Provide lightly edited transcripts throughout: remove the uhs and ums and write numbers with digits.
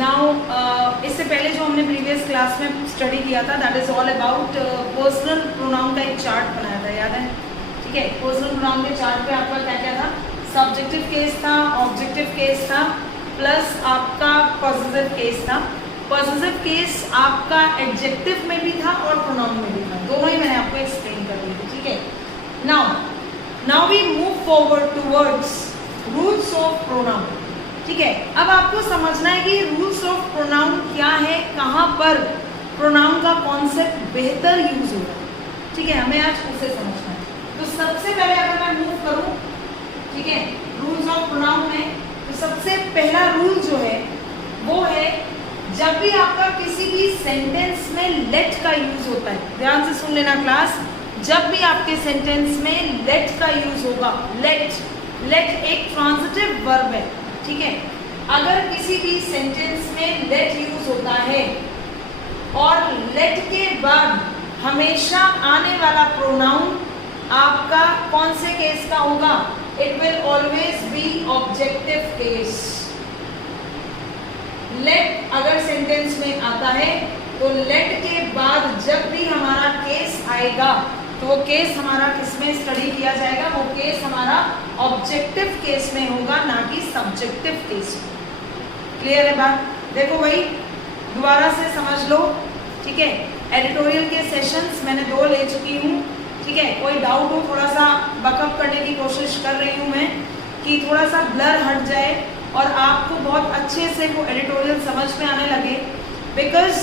Now इससे पहले जो हमने प्रीवियस क्लास में स्टडी किया था that is all about personal pronoun का एक चार्ट बनाया था, याद है? ठीक है, पर्सनल प्रोनाउन के चार्ट पे आपका क्या क्या था? सब्जेक्टिव केस था, ऑब्जेक्टिव केस था, प्लस आपका पॉजिटिव केस था। पॉजिटिव केस आपका एडजेक्टिव में भी था और प्रोनाउन में भी था, दोनों ही मैंने आपको एक्सप्लेन कर दी थी। ठीक है, now we move forward towards rules of pronoun. ठीक है, अब आपको समझना है कि रूल्स ऑफ प्रोनाउन क्या है, कहाँ पर प्रोनाउन का कॉन्सेप्ट बेहतर यूज होगा। ठीक है, हमें आज उसे समझना है। तो सबसे पहले अगर मैं मूव करूं, ठीक है, रूल्स ऑफ प्रोनाउन में, तो सबसे पहला रूल जो है वो है जब भी आपका किसी भी सेंटेंस में लेट का यूज होता है, ध्यान से सुन लेना क्लास, जब भी आपके सेंटेंस में लेट का यूज होगा, लेट एक ट्रांजिटिव वर्ब है। ठीक है, अगर किसी भी सेंटेंस में लेट यूज होता है और लेट के बाद हमेशा आने वाला प्रोनाउन आपका कौन से केस का होगा? It will always be objective case. Let अगर सेंटेंस में आता है तो लेट के बाद जब भी हमारा केस आएगा तो वो केस हमारा किसमें स्टडी किया जाएगा? वो केस हमारा ऑब्जेक्टिव केस में होगा, ना कि सब्जेक्टिव केस में। क्लियर है बात? देखो भाई, दोबारा से समझ लो। ठीक है, एडिटोरियल के सेशंस मैंने 2 ले चुकी हूँ। ठीक है, कोई डाउट हो थोड़ा सा बकअप करने की कोशिश कर रही हूँ मैं, कि थोड़ा सा ब्लर हट जाए और आपको बहुत अच्छे से वो एडिटोरियल समझ में आने लगे। बिकॉज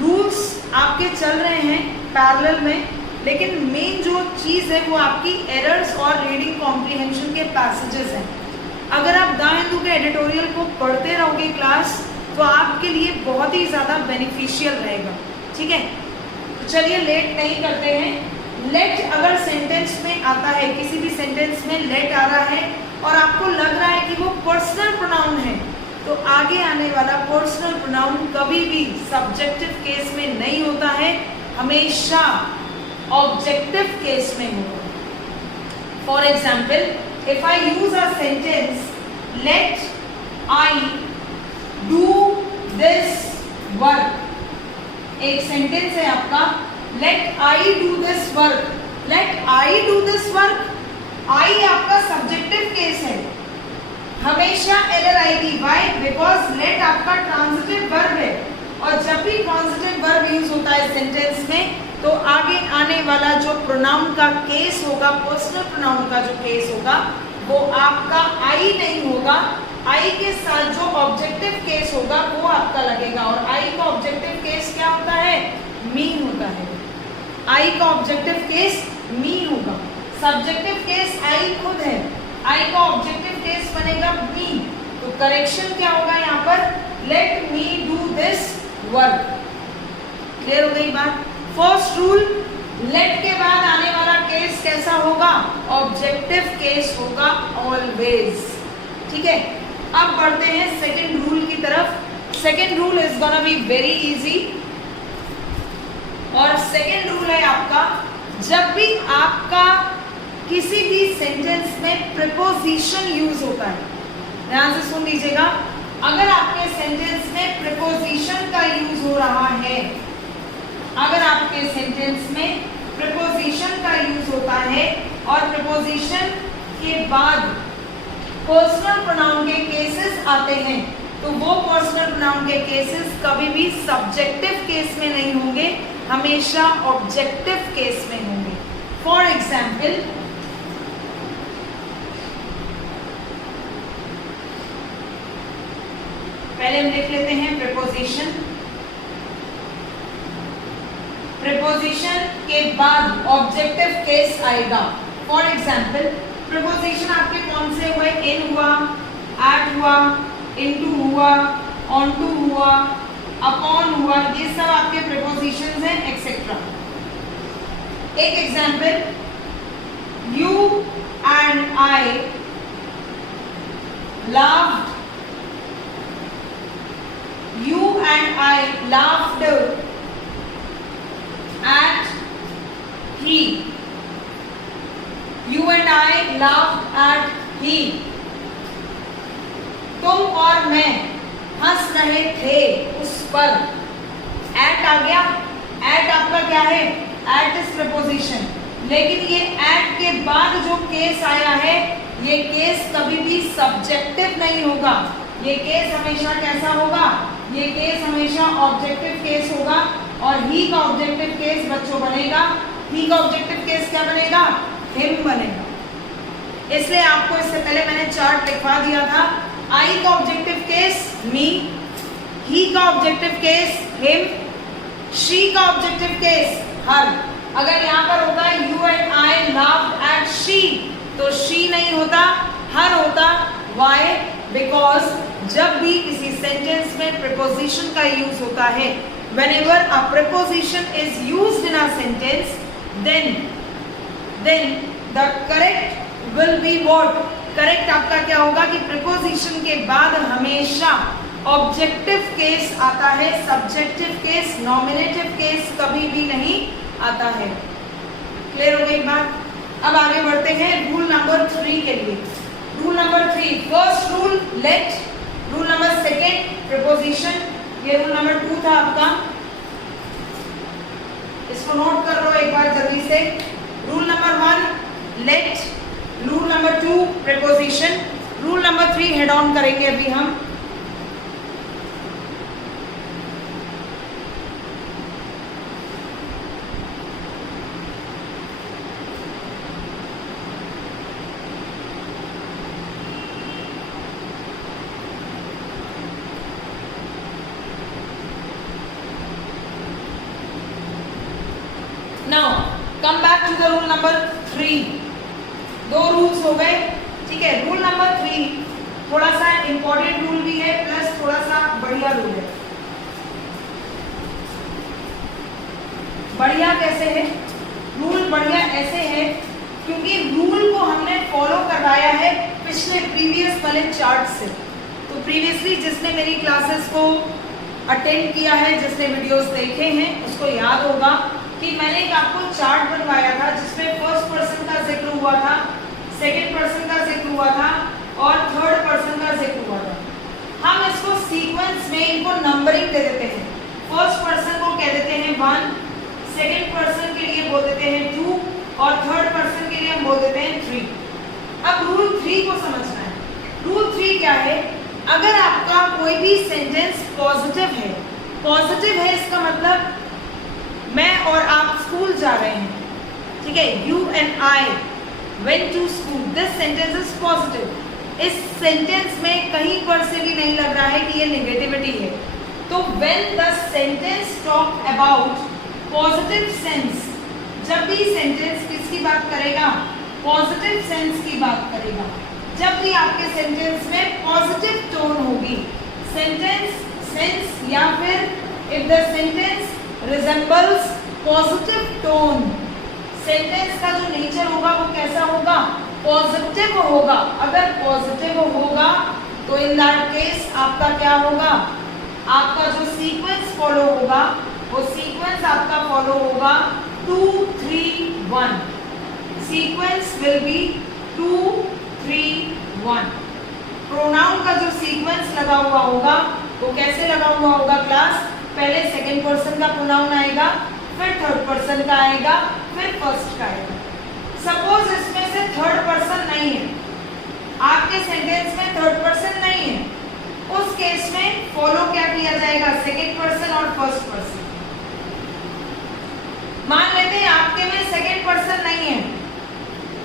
रूल्स आपके चल रहे हैं पैरेलल में, लेकिन मेन जो चीज़ है वो आपकी एरर्स और रीडिंग कॉम्प्रिहेंशन के पैसेजेस हैं। अगर आप द हिंदू के एडिटोरियल को पढ़ते रहोगे क्लास, तो आपके लिए बहुत ही ज़्यादा बेनिफिशियल रहेगा। ठीक है, तो चलिए लेट नहीं करते हैं। लेट अगर सेंटेंस में आता है, किसी भी सेंटेंस में लेट आ रहा है और आपको लग रहा है कि वो पर्सनल प्रोनाउन है, तो आगे आने वाला पर्सनल प्रोनाउन कभी भी सब्जेक्टिव केस में नहीं होता है, हमेशा ऑब्जेक्टिव केस में होगा। For example, if I use a sentence, let I do this work. एक सेंटेंस है आपका, let I do this work. Let I do this work, I आपका सब्जेक्टिव केस है, हमेशा एरर आएगी। व्हाई? बिकॉज लेट आपका ट्रांजिटिव वर्ब है, और जब भी ट्रांजिटिव वर्ब यूज होता है सेंटेंस में, तो आगे आने वाला जो प्रोनाउन का केस होगा, पर्सनल प्रोनाउन का जो केस होगा, वो आपका आई नहीं होगा। आई के साथ जो ऑब्जेक्टिव केस होगा वो आपका लगेगा, और आई का ऑब्जेक्टिव केस क्या होता है? मी होता है। आई का ऑब्जेक्टिव केस मी होगा, सब्जेक्टिव केस आई खुद है, आई का ऑब्जेक्टिव केस बनेगा मी। तो करेक्शन क्या होगा यहाँ पर? Let me do this work. Clear हो गई बात? फर्स्ट रूल, लेट के बाद आने वाला केस कैसा होगा? ऑब्जेक्टिव केस होगा ऑलवेज। ठीक है, अब बढ़ते हैं सेकंड रूल की तरफ। Second rule is gonna be very easy, और सेकंड रूल है आपका, जब भी आपका किसी भी सेंटेंस में प्रीपोजिशन यूज होता है, ध्यान से सुन लीजिएगा, अगर आपके सेंटेंस में प्रीपोजिशन का यूज हो रहा है, अगर आपके सेंटेंस में प्रीपोजिशन का यूज होता है और प्रीपोजिशन के बाद पर्सनल प्रोनाउन के केसेस आते हैं, तो वो पर्सनल प्रोनाउन के केसेस कभी भी सब्जेक्टिव केस में नहीं होंगे, हमेशा ऑब्जेक्टिव केस में होंगे। फॉर एग्जाम्पल, पहले हम देख लेते हैं प्रीपोजिशन। प्रीपोजिशन के बाद ऑब्जेक्टिव केस आएगा। फॉर एग्जाम्पल, प्रीपोजिशन आपके कौन से हुए? इन हुआ, एट हुआ, इनटू हुआ, ऑनटू हुआ, अपॉन हुआ, ये सब आपके प्रीपोजिशंस हैं, एक्सेट्रा। एक example, you and I laughed, you and I laughed at he, you and I laughed at he। तुम और मैं हंस रहे थे उस पर। एट आ गया, एट आपका क्या है, एट इज प्रपोजिशन, लेकिन ये एट के बाद जो केस आया है ये केस कभी भी सब्जेक्टिव नहीं होगा, ये केस हमेशा कैसा होगा, ये केस हमेशा ऑब्जेक्टिव केस होगा। और ही का ऑब्जेक्टिव केस बच्चों बनेगा, ही का ऑब्जेक्टिव केस क्या बनेगा, हिम बनेगा। इसलिए आपको इससे पहले मैंने चार्ट लिखवा दिया था। आई का ऑब्जेक्टिव केस मी, ही का ऑब्जेक्टिव केस हिम, शी का ऑब्जेक्टिव केस हर। अगर यहाँ पर होता है you and I laughed eight she, तो शी नहीं होता, हर होता। वाई? बिकॉज जब भी किसी सेंटेंस में प्रीपोजिशन का यूज होता है, whenever a preposition is used in a sentence, then the correct will be what? Correct आपका क्या होगा कि प्रीपोजिशन के बाद हमेशा ऑब्जेक्टिव केस आता है, सब्जेक्टिव केस, नॉमिनेटिव केस कभी भी नहीं आता है। क्लियर हो गई बात? अब आगे बढ़ते हैं रूल नंबर 3 के लिए। Rule number 3, first rule let, rule number second preposition, ये रूल नंबर 2 था आपका, इसको नोट कर लो एक बार जल्दी से। Rule number 1 let, rule number 2 preposition, rule number 3 head on करेंगे अभी हम। Now come back to the rule number 3. 2 rules हो गए, ठीक है। रूल नंबर 3 थोड़ा सा इंपॉर्टेंट रूल भी है प्लस थोड़ा सा बढ़िया रूल है। बढ़िया कैसे है? रूल बढ़िया ऐसे है क्योंकि रूल को हमने फॉलो करवाया है पिछले प्रीवियस वाले चार्ट से। तो प्रीवियसली जिसने मेरी क्लासेस को अटेंड किया है, जिसने वीडियोस देखे हैं, उसको याद होगा कि मैंने एक आपको चार्ट बनवाया था जिसमें फर्स्ट पर्सन का जिक्र हुआ था, सेकंड पर्सन का जिक्र हुआ था और थर्ड पर्सन का जिक्र हुआ था। हम इसको सीक्वेंस में इनको नंबरिंग दे देते हैं। फर्स्ट पर्सन को कह देते हैं 1, सेकंड पर्सन के लिए बोल देते हैं 2 और थर्ड पर्सन के लिए हम बोल देते हैं 3। अब रूल 3 को समझना है। रूल 3 क्या है? अगर आपका कोई भी सेंटेंस पॉजिटिव है, पॉजिटिव है इसका मतलब मैं और आप स्कूल जा रहे हैं, ठीक है, you and I went to school, this sentence is positive. इस सेंटेंस में कहीं पर से भी नहीं लग रहा है कि ये नेगेटिविटी है। तो when the sentence talk about positive sense, जब भी सेंटेंस किसकी बात करेगा, पॉजिटिव सेंस की बात करेगा, जब भी आपके सेंटेंस में पॉजिटिव टोन होगी, सेंटेंस सेंस या फिर if the sentence resembles positive tone, sentence का जो नेचर होगा वो कैसा होगा, पॉजिटिव होगा। अगर पॉजिटिव होगा तो इन दैट केस आपका क्या होगा, आपका जो सीक्वेंस फॉलो होगा वो सीक्वेंस आपका फॉलो होगा 2 3 1। Sequence will be 2 3 1। प्रोनाउन का जो सीक्वेंस लगा हुआ होगा वो कैसे लगा हुआ होगा क्लास, पहले सेकंड पर्सन का प्रोनाउन आएगा, फिर थर्ड पर्सन का आएगा, फिर फर्स्ट का आएगा। सपोज इसमें से थर्ड पर्सन नहीं है, आपके सेंटेंस में थर्ड पर्सन नहीं है, उस केस में फॉलो क्या किया जाएगा, सेकंड पर्सन और फर्स्ट पर्सन। मान लेते हैं आपके में सेकंड पर्सन नहीं है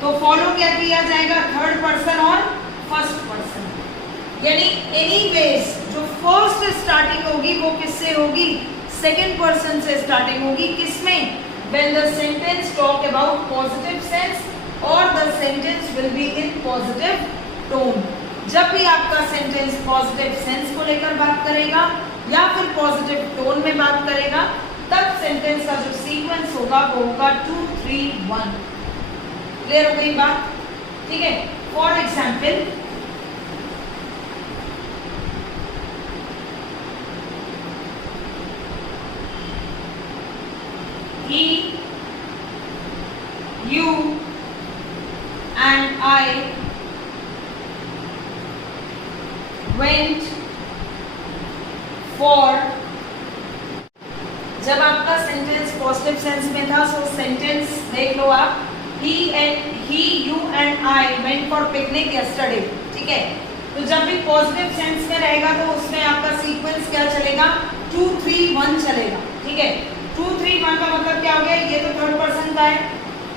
तो फॉलो क्या किया जाएगा, थर्ड पर्सन और फर्स्ट पर्सन। यानी एनीवेज जो फर्स्ट स्टार्टिंग होगी वो किससे होगी, सेकंड पर्सन से स्टार्टिंग होगी। किसमें, when the sentence talk about positive sense or the sentence will be in positive tone। जब भी आपका सेंटेंस पॉजिटिव सेंस को लेकर बात करेगा या फिर पॉजिटिव टोन में बात करेगा, तब सेंटेंस का जो सीक्वेंस होगा वो होगा 2 3 1। क्लियर हो गई बात? ठीक है। For example, he, you and I went for, जब आपका सेंटेंस पॉजिटिव सेंस में था, सो सेंटेंस देख लो आप, he you and I went for picnic yesterday, ठीक है। तो जब भी पॉजिटिव सेंस में रहेगा तो उसमें आपका सीक्वेंस क्या चलेगा, 2 3 1 चलेगा, ठीक है। 2 3 1 का मतलब क्या हो गया, ये तो थर्ड पर्सन का है,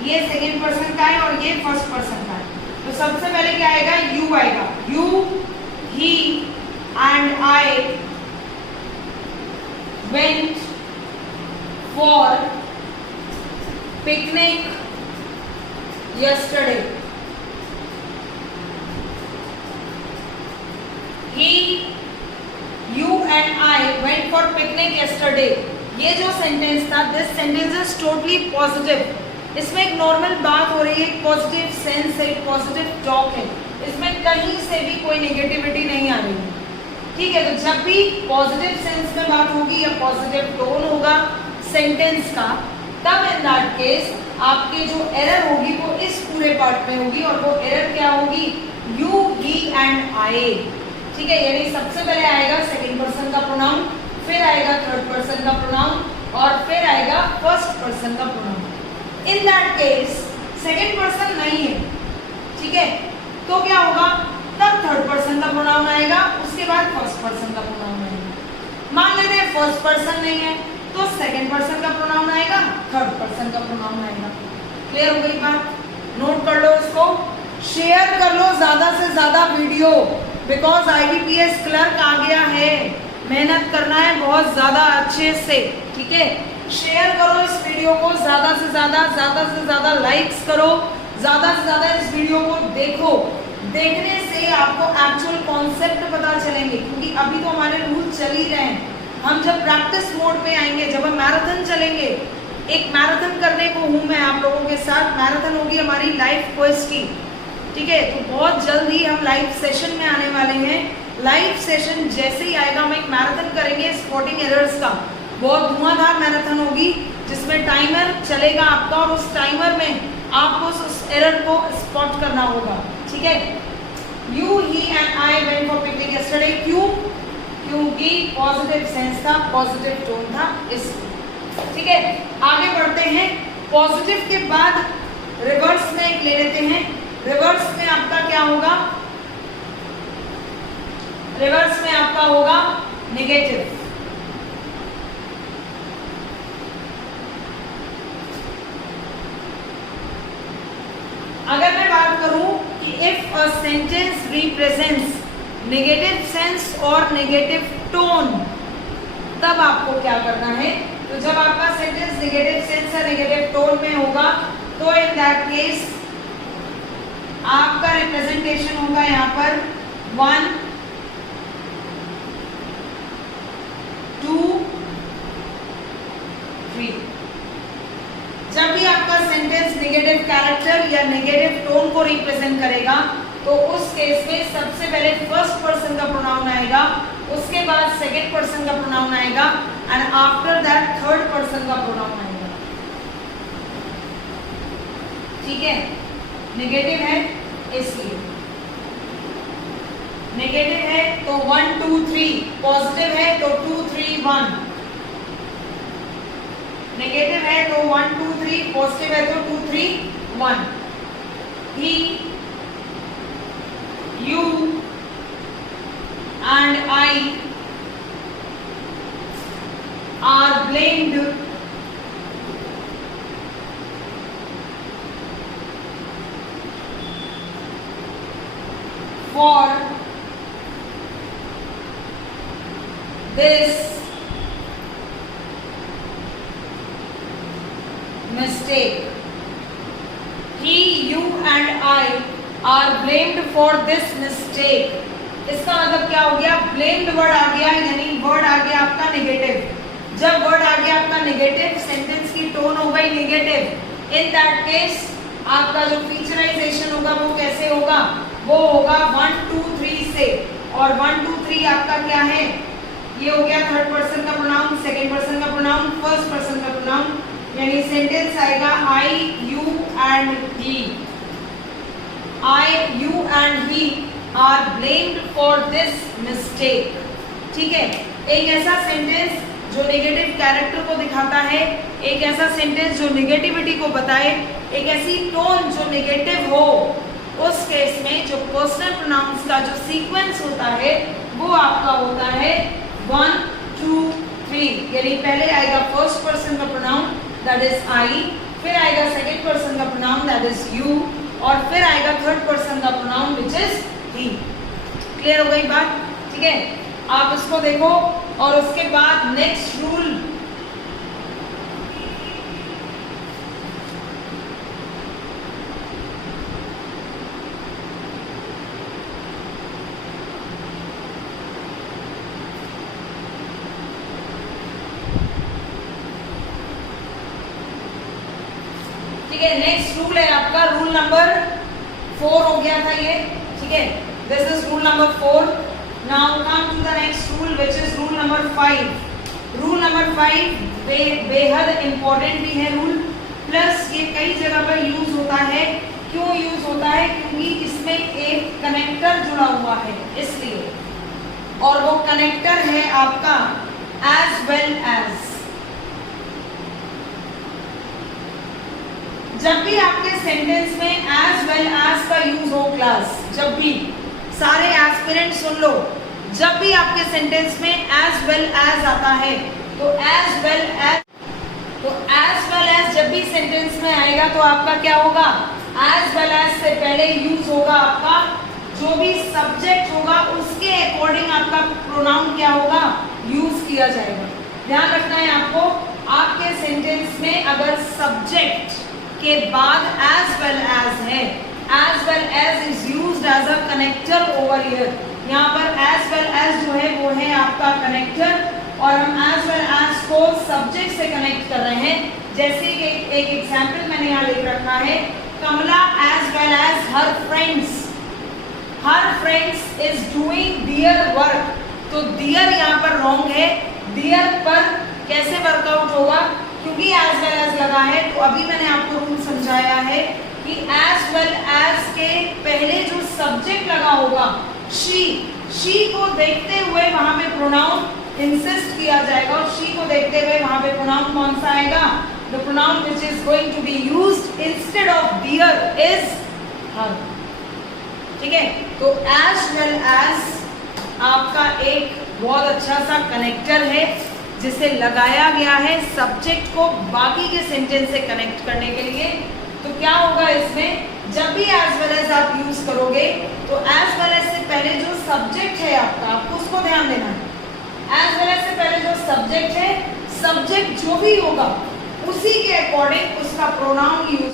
ये सेकंड पर्सन का है और ये फर्स्ट पर्सन का है। तो सबसे पहले क्या आएगा, यू आएगा, you he and I went for picnic yesterday. He, you and I went for picnic yesterday. ये जो सेंटेंस था, this sentence is totally positive. इसमें एक नॉर्मल बात हो रही है, एक पॉजिटिव सेंस है, एक पॉजिटिव टॉक है, इसमें कहीं से भी कोई नेगेटिविटी नहीं आ रही है, ठीक है। तो जब भी पॉजिटिव सेंस में बात होगी या पॉजिटिव टोन होगा सेंटेंस का, तब इन दैट केस आपकी जो एरर होगी वो इस पूरे पार्ट में होगी, और वो एरर क्या होगी, यू ही एंड आई, ठीक है। यानी सबसे पहले आएगा सेकंड पर्सन का प्रोनाउन, फिर आएगा थर्ड पर्सन का प्रोनाउन, और फिर आएगा फर्स्ट पर्सन का pronoun. In that case second person नहीं है, ठीक है, तो क्या होगा, तब थर्ड पर्सन का प्रोनाउन आएगा, उसके बाद फर्स्ट पर्सन का प्रोनाउन आएगा। मान लेते हैं फर्स्ट पर्सन नहीं है, तो सेकंड पर्सन का प्रोनाउन आएगा, थर्ड पर्सन का प्रोनाउन आएगा। क्लियर हो गई बात, नोट कर लो इसको, शेयर कर लो ज्यादा से ज्यादा वीडियो, बिकॉज IBPS क्लर्क आ गया है, मेहनत करना है बहुत ज्यादा अच्छे से, ठीक है। शेयर करो इस वीडियो को ज्यादा से ज्यादा लाइक्स करो, ज्यादा से ज्यादा इस वीडियो को देखो। देखने से आपको एक्चुअल कॉन्सेप्ट पता चलेंगे, क्योंकि अभी तो हमारे रूल चल ही रहे हैं। हम जब प्रैक्टिस मोड पे आएंगे, जब हम मैराथन चलेंगे, एक मैराथन करने को हूँ मैं आप लोगों के साथ, मैराथन होगी हमारी लाइफ क्विज की, ठीक है। तो बहुत जल्द ही हम लाइव सेशन में आने वाले हैं। लाइव सेशन जैसे ही आएगा हम एक मैराथन करेंगे स्पॉटिंग एरर्स का, बहुत धुआंधार मैराथन होगी, जिसमें टाइमर चलेगा आपका, और उस टाइमर में आपको उस एरर को स्पॉट करना होगा, ठीक है। You he and I went for picnic yesterday, क्यों, क्योंकि पॉजिटिव सेंस था, पॉजिटिव टोन था, इसलिए, ठीक है। आगे बढ़ते हैं, पॉजिटिव के बाद रिवर्स में एक ले लेते हैं। रिवर्स में आपका क्या होगा, रिवर्स में आपका होगा नेगेटिव। अगर मैं बात करूं कि if a sentence represents negative sense और नेगेटिव टोन, तब आपको क्या करना है, तो जब आपका सेंटेंस नेगेटिव सेंस या नेगेटिव टोन में होगा, तो इन दैट केस आपका रिप्रेजेंटेशन होगा यहाँ पर 1 2 3। जब भी आपका सेंटेंस नेगेटिव कैरेक्टर या नेगेटिव टोन को रिप्रेजेंट करेगा, तो उस केस में सबसे पहले फर्स्ट पर्सन का प्रोनाउन आएगा, उसके बाद सेकंड पर्सन का प्रोनाउन आएगा, and after that third person का प्रोनाउन आएगा, ठीक है। नेगेटिव है इसलिए, नेगेटिव है तो 1 2 3, पॉजिटिव है तो 2 3 1, नेगेटिव है तो 1 2 3, पॉजिटिव है तो 2 3 1। ही, you and I are blamed for this mistake. He, you and I are blamed for this mistake. इसका मतलब क्या हो गया, ब्लेम्ड वर्ड आ गया, यानी वर्ड आ गया आपका नेगेटिव। जब वर्ड आ गया आपका नेगेटिव, सेंटेंस की टोन हो गई नेगेटिव, इन दैट केस आपका जो फीचराइजेशन होगा वो कैसे होगा, वो होगा 1 2 3 से, और 1 2 3 आपका क्या है, ये हो गया थर्ड पर्सन का प्रोनाउन, सेकंड पर्सन का प्रोनाउन, फर्स्ट पर्सन का प्रोनाउन, यानी सेंटेंस आएगा I, you and he. I, you and he are blamed for this mistake. ठीक है। एक ऐसा सेंटेंस जो नेगेटिव कैरेक्टर को दिखाता है, एक ऐसा सेंटेंस जो नेगेटिविटी को बताए, एक ऐसी टोन जो नेगेटिव हो, उस केस में जो पर्सनल प्रोनाउंस का जो सीक्वेंस होता है वो आपका होता है 1 2 3। यानी पहले आएगा फर्स्ट पर्सन का प्रोनाउन दैट इज आई, फिर आएगा सेकंड पर्सन का प्रोनाउन दैट इज यू, और फिर आएगा थर्ड पर्सन का pronoun which is he. Clear हो गई बात? ठीक है, आप इसको देखो। और उसके बाद नेक्स्ट रूल, ठीक है, नेक्स्ट रूल है आपका रूल नंबर 4 हो गया था ये। ठीक है, this is rule number 4। Now come to the next rule which is rule number 5। Rule number 5 बेहद इंपॉर्टेंट भी है रूल, प्लस ये कई जगह पर यूज होता है। क्यों यूज होता है? क्योंकि इसमें एक कनेक्टर जुड़ा हुआ है इसलिए, और वो कनेक्टर है आपका एज वेल एज। जब भी आपके सेंटेंस में एज वेल एज का यूज हो क्लास, जब भी, सारे एस्पिरेंट सुन लो, जब भी आपके सेंटेंस में एज वेल एज आता है तो एज वेल एज जब भी सेंटेंस में आएगा तो आपका क्या होगा? एज वेल एज से पहले यूज होगा आपका जो भी सब्जेक्ट होगा उसके अकॉर्डिंग आपका प्रोनाउन क्या होगा? यूज किया जाएगा। ध्यान रखना है आपको, आपके सेंटेंस में अगर सब्जेक्ट के बाद एज वेल एज है, as well as is used as a connector over here. यहाँ पर एज वेल एज जो है वो है आपका कनेक्टर, और हम एज वेल एज को सब्जेक्ट से कनेक्ट कर रहे हैं। जैसे कि एक एग्जाम्पल मैंने यहाँ लिख रखा है, Kamla as well as her friends is doing their work. तो दियर यहाँ पर रॉन्ग है, दियर पर कैसे वर्कआउट होगा? क्योंकि एज वेल एज लगा है, तो अभी मैंने आपको रूल समझाया है कि एज वेल एज के पहले जो सब्जेक्ट लगा होगा शी को देखते हुए वहां पे प्रोनाउन इंसिस्ट किया जाएगा, और शी को देखते हुए वहां पे प्रोनाउन कौन सा आएगा? The pronoun which is going to be used instead of their is her. ठीक है, तो एज वेल एज आपका एक बहुत अच्छा सा कनेक्टर है जिसे लगाया गया है सब्जेक्ट को बाकी के सेंटेंस से कनेक्ट करने के लिए। तो क्या होगा इसमें? जब भी एज वेल एज आप यूज करोगे तो एज वेल एज से पहले जो सब्जेक्ट है आपको उसको ध्यान देना है। एज वेल एज से पहले जो सब्जेक्ट है, सब्जेक्ट जो भी होगा उसी के अकॉर्डिंग उसका प्रोनाउन यूज